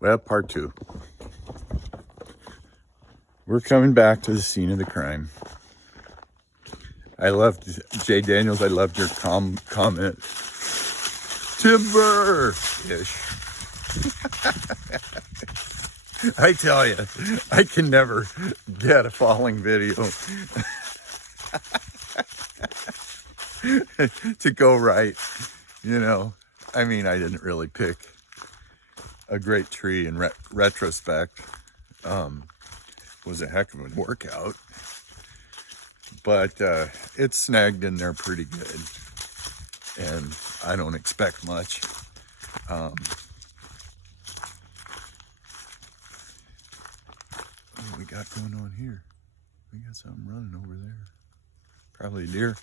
Well, part two. We're coming back to the scene of the crime. I loved, Jay Daniels, I loved your comment. Timber-ish. I tell you, I can never get a falling video to go right. You know, I mean, I didn't really pick a great tree in retrospect. Was a heck of a workout, but it's snagged in there pretty good, and I don't expect much. What do we got going on here? We got something running over there. Probably a deer.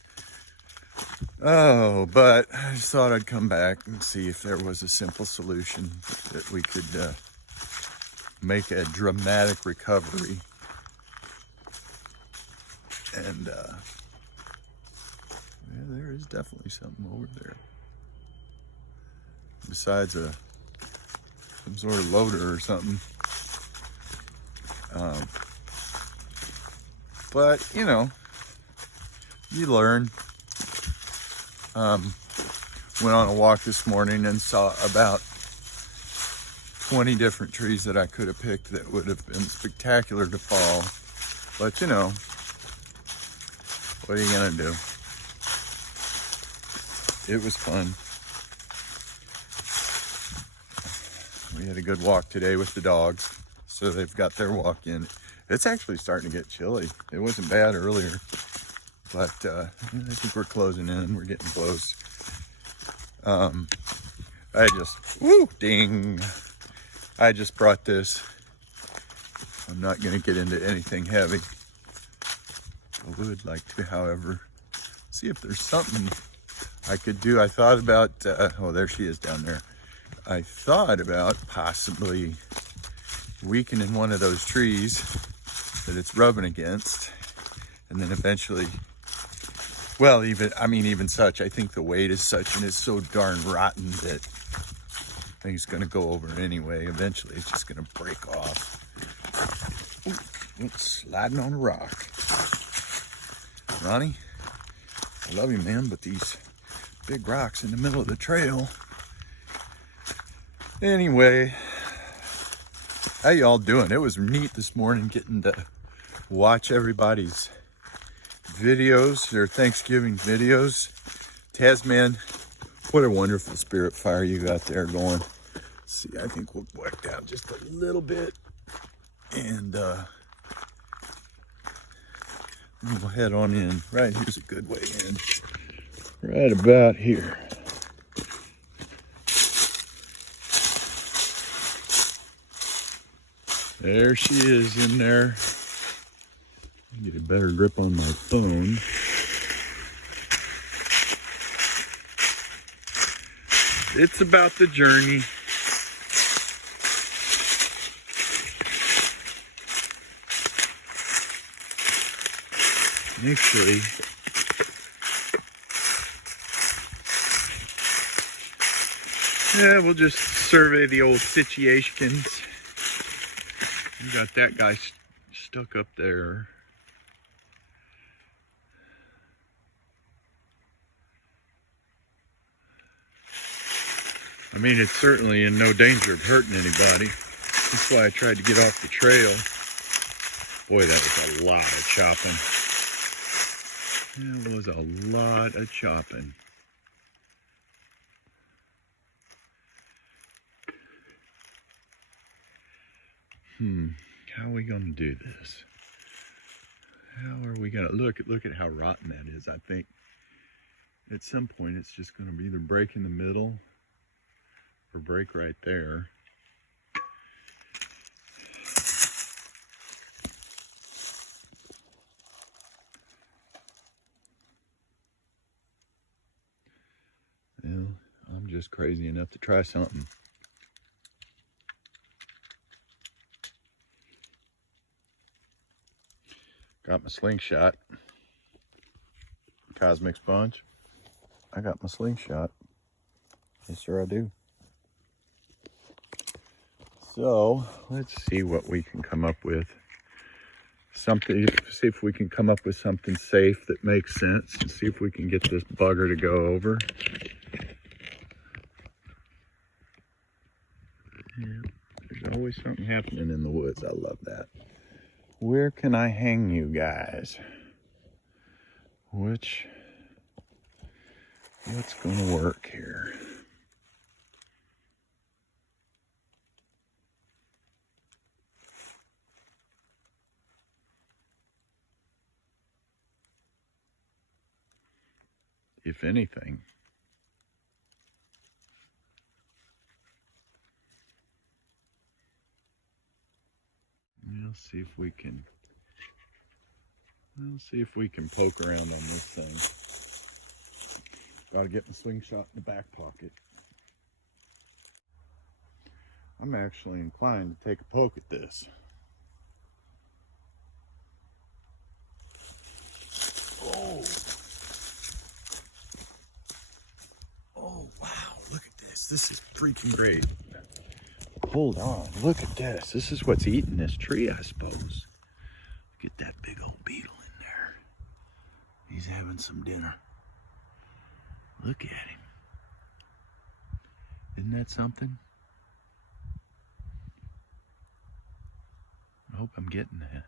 Oh, but I just thought I'd come back and see if there was a simple solution that we could make a dramatic recovery. And yeah, there is definitely something over there. Besides some sort of loader or something. But you know, you learn. Went on a walk this morning and saw about 20 different trees that I could have picked that would have been spectacular to fall. But you know, what are you gonna do? It was fun. We had a good walk today with the dogs, so they've got their walk in. It's actually starting to get chilly. It wasn't bad earlier, but I think we're closing in. We're getting close. I just brought this. I'm not gonna get into anything heavy. I would like to, however, see if there's something I could do. I thought about, oh, there she is down there. I thought about possibly weakening one of those trees that it's rubbing against, and then eventually, well, even such, I think the weight is such and it's so darn rotten that I think it's gonna go over anyway. Eventually it's just gonna break off. Ooh, it's sliding on a rock. Ronnie, I love you, man, but these big rocks in the middle of the trail. Anyway, how y'all doing? It was neat this morning getting to watch everybody's videos, their Thanksgiving videos. Tasman, what a wonderful spirit fire you got there going. Let's see, I think we'll work down just a little bit, and we'll head on in. Right here's a good way in. Right about here. There she is in there. Get a better grip on my phone. It's about the journey. Actually, yeah, we'll just survey the old situations. You got that guy stuck up there. I mean, it's certainly in no danger of hurting anybody. That's why I tried to get off the trail. Boy, that was a lot of chopping. That was a lot of chopping. How are we gonna do this? How are we gonna look at how rotten that is? I think at some point it's just gonna be either break in the middle or break right there. Well, I'm just crazy enough to try something. Got my slingshot. Cosmic sponge. I got my slingshot. Yes, sir, I do. So let's see what we can come up with. Something, see if we can come up with something safe that makes sense. See if we can get this bugger to go over. Yeah, there's always something happening in the woods. I love that. Where can I hang you guys? What's gonna work here? If anything. We'll see if we can. We'll see if we can poke around on this thing. Gotta get my slingshot in the back pocket. I'm actually inclined to take a poke at this. Oh. Oh, wow, look at this. This is freaking great. Hold on, look at this. This is what's eating this tree, I suppose. Look at that big old beetle in there. He's having some dinner. Look at him. Isn't that something? I hope I'm getting that.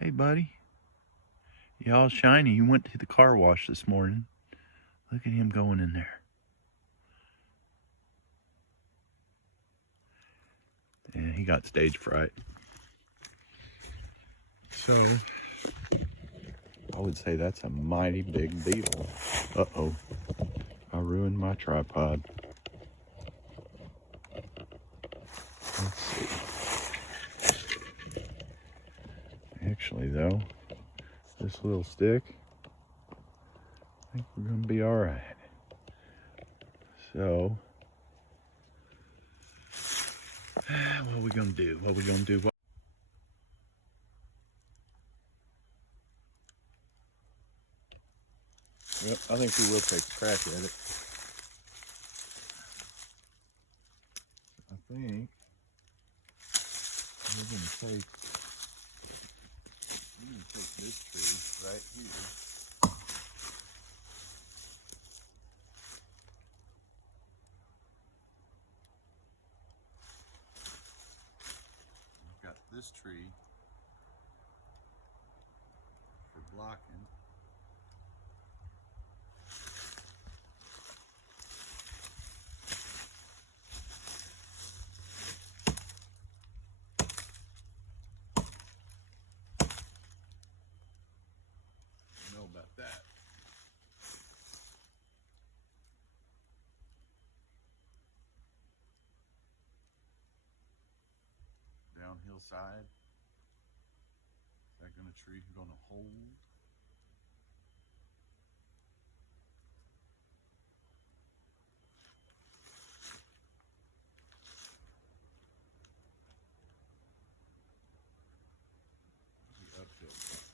Hey, buddy. You all shiny. You went to the car wash this morning. Look at him going in there. And he got stage fright. So, I would say that's a mighty big beetle. Uh-oh. I ruined my tripod. Let's see. Actually, though, this little stick, I think we're going to be all right. So, what are we going to do? What are we going to do? Well, I think we will take a crack at it. I think we're going to take this tree right here. We've got this tree for blocking. About that. Downhill side. Is that gonna tree gonna hold? The uphill side.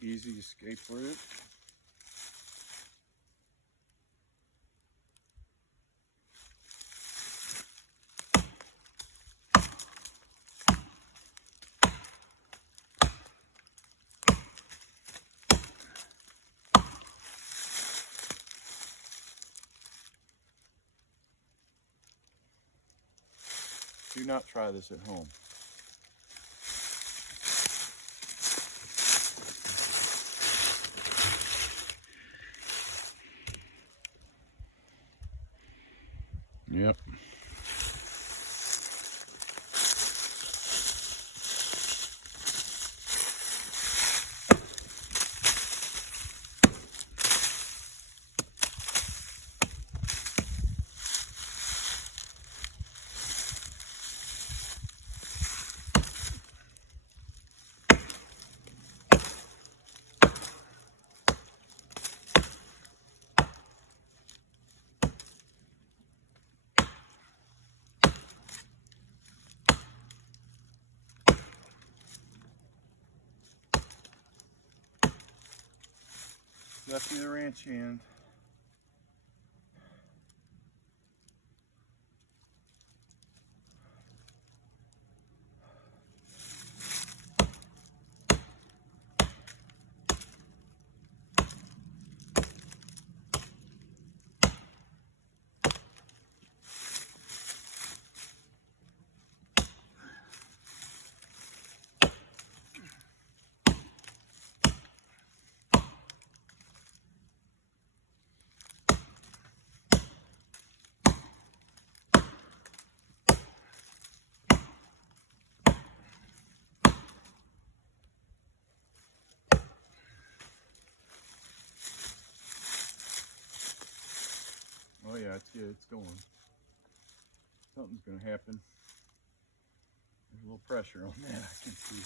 Easy escape route. Do not try this at home. Lefty the ranch hand. Oh yeah, it's going. Something's gonna happen. There's a little pressure on that, I can see.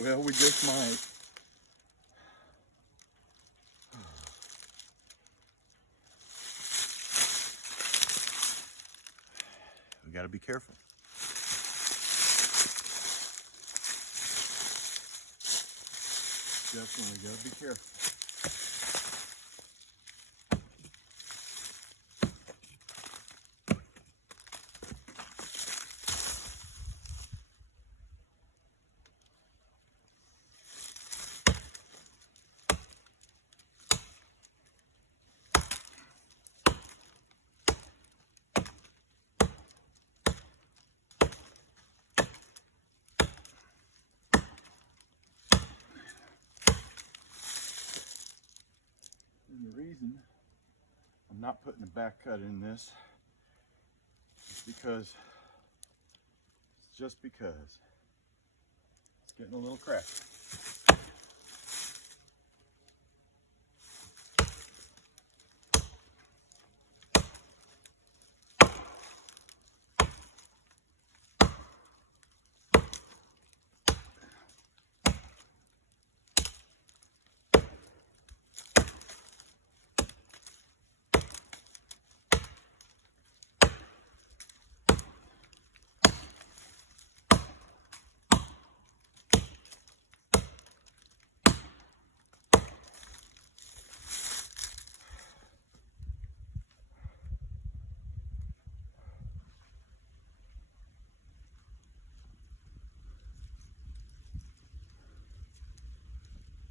Well, we just might. We got to be careful. Definitely got to be careful. And the reason I'm not putting a back cut in this is because, it's getting a little cracked.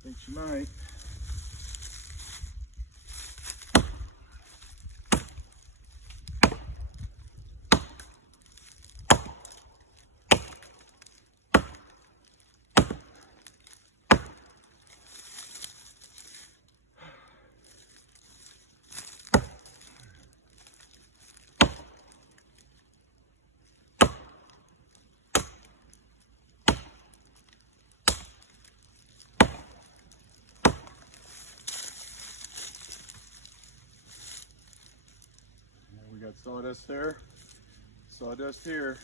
Think she might. Got sawdust there, sawdust here.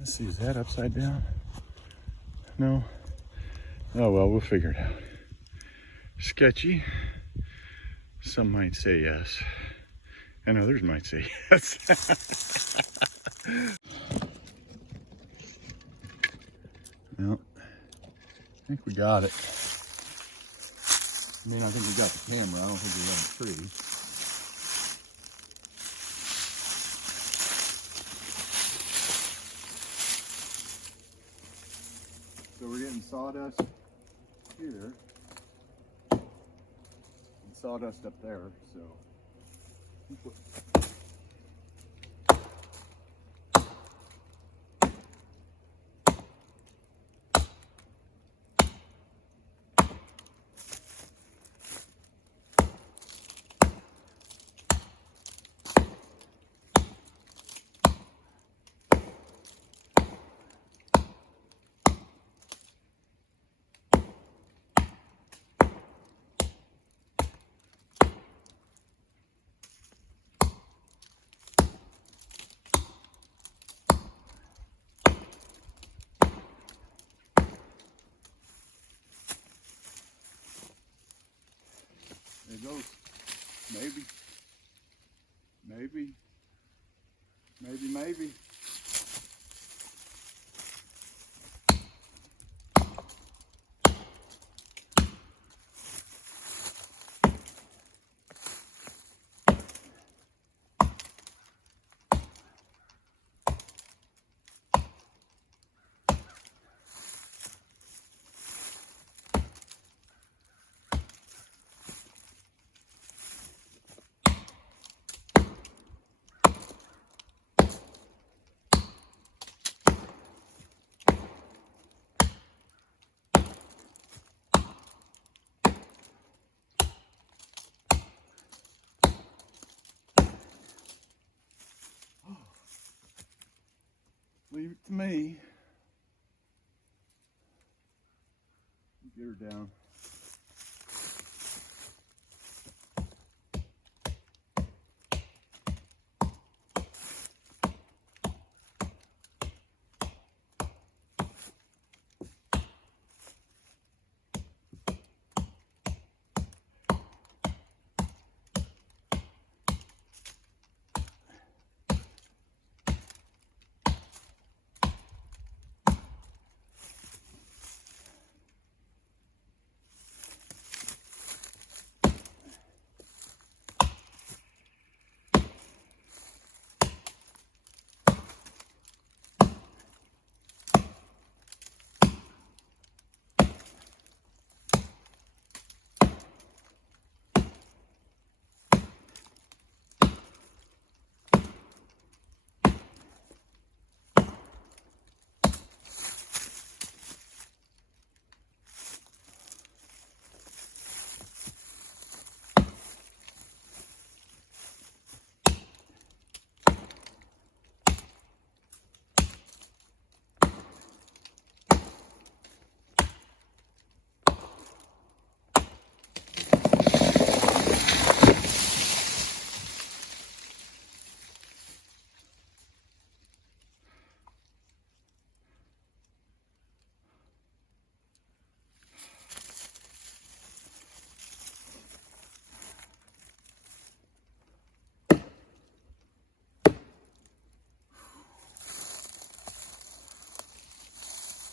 Let's see, is that upside down? No. Oh well, we'll figure it out. Sketchy. Some might say yes. and others might say yes. Well, I think we got it. I mean, I think we got the camera. I don't think we got the tree. So we're getting sawdust here and sawdust up there. So there it goes. Maybe. Leave it to me. Get her down.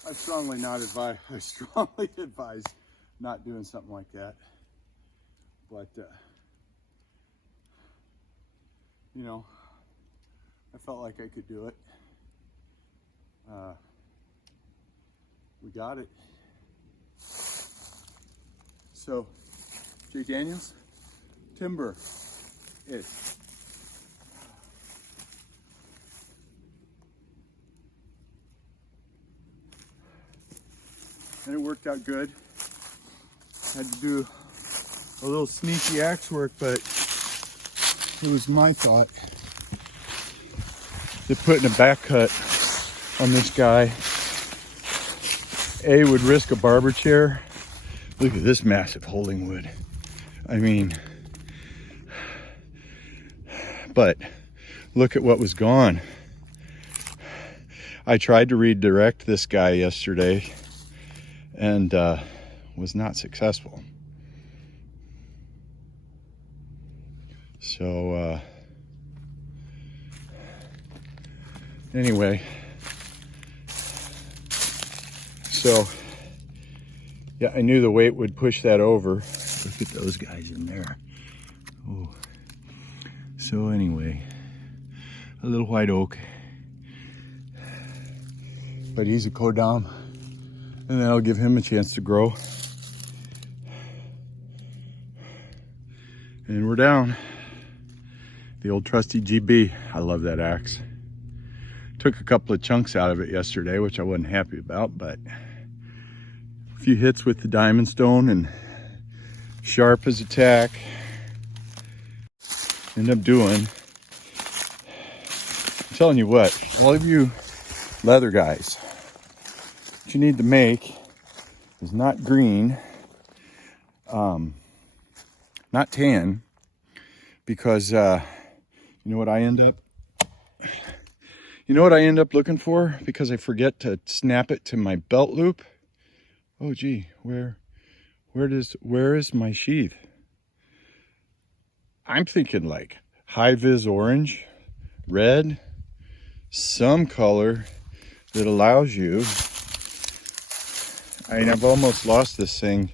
I strongly advise not doing something like that. But, you know, I felt like I could do it. We got it. So, Jay Daniels, timber it. And it worked out good. Had to do a little sneaky axe work, but it was my thought that putting a back cut on this guy, A, would risk a barber chair. Look at this massive holding wood. I mean, but look at what was gone. I tried to redirect this guy yesterday and was not successful. So Anyway, so yeah, I knew the weight would push that over. Look at those guys in there. Oh, so anyway, a little white oak, but he's a Kodam, and that'll give him a chance to grow. And we're down. The old trusty GB. I love that axe. Took a couple of chunks out of it yesterday, which I wasn't happy about, but a few hits with the diamond stone and sharp as a tack. End up doing, I'm telling you what, all of you leather guys, what you need to make is not green, not tan, because you know what I end up looking for, because I forget to snap it to my belt loop. Oh gee, where is my sheath? I'm thinking like high vis orange, red, some color that allows you. I mean, I've almost lost this thing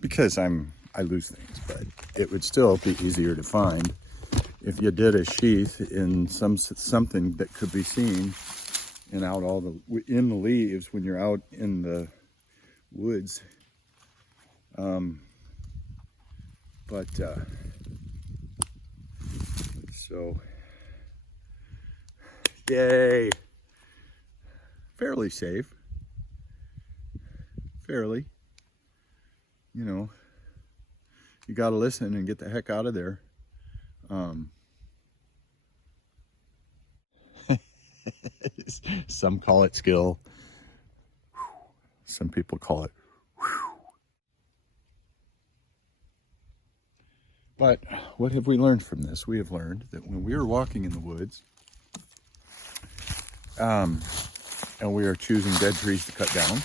because I lose things, but it would still be easier to find if you did a sheath in something that could be seen and out in the leaves when you're out in the woods. So yay, fairly safe, fairly, you know, you got to listen and get the heck out of there. Some call it skill, some people call it But what have we learned from this? We have learned that when we are walking in the woods, and we are choosing dead trees to cut down,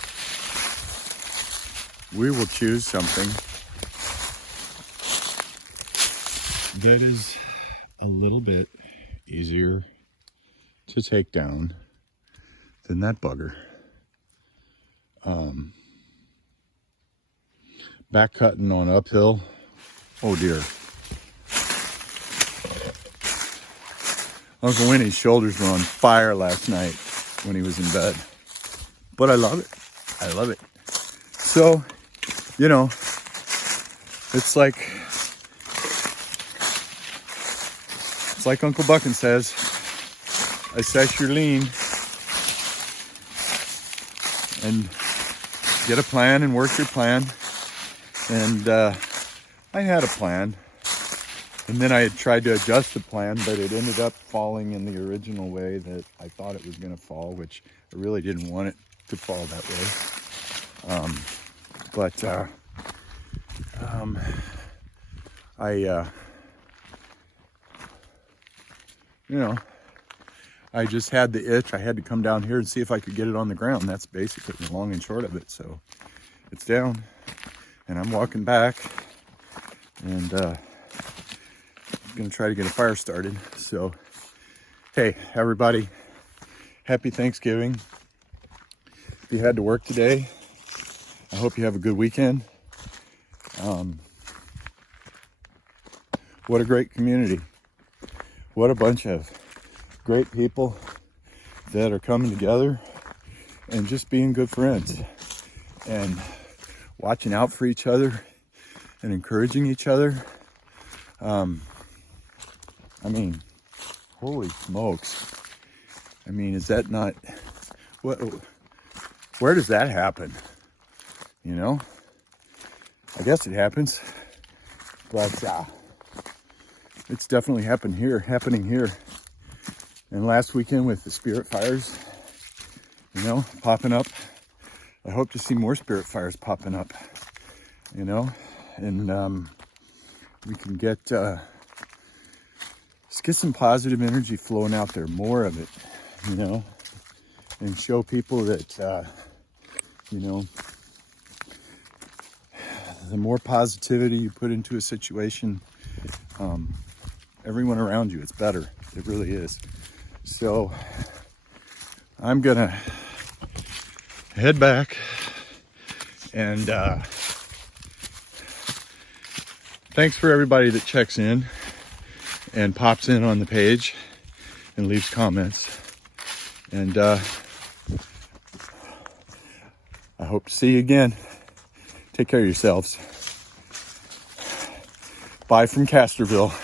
we will choose something that is a little bit easier to take down than that bugger. Back cutting on uphill, oh dear. Uncle Winnie's shoulders were on fire last night when he was in bed. But I love it. I love it. So, you know, it's like Uncle Buckin says, assess your lean and get a plan and work your plan. And I had a plan. And then I had tried to adjust the plan, but it ended up falling in the original way that I thought it was going to fall, which I really didn't want it to fall that way. You know, I just had the itch. I had to come down here and see if I could get it on the ground. That's basically the long and short of it. So it's down, and I'm walking back, and gonna try to get a fire started. So hey everybody, happy Thanksgiving. If you had to work today, I hope you have a good weekend. What a great community. What a bunch of great people that are coming together and just being good friends and watching out for each other and encouraging each other. I mean, holy smokes. I mean, is that not, where does that happen? You know, I guess it happens, but it's definitely happening here. And last weekend with the spirit fires, you know, popping up, I hope to see more spirit fires popping up, you know, and we can get some positive energy flowing out there, more of it, you know, and show people that, you know, the more positivity you put into a situation, everyone around you, it's better. It really is. So I'm gonna head back and thanks for everybody that checks in and pops in on the page and leaves comments. And I hope to see you again. Take care of yourselves. Bye from Casterville.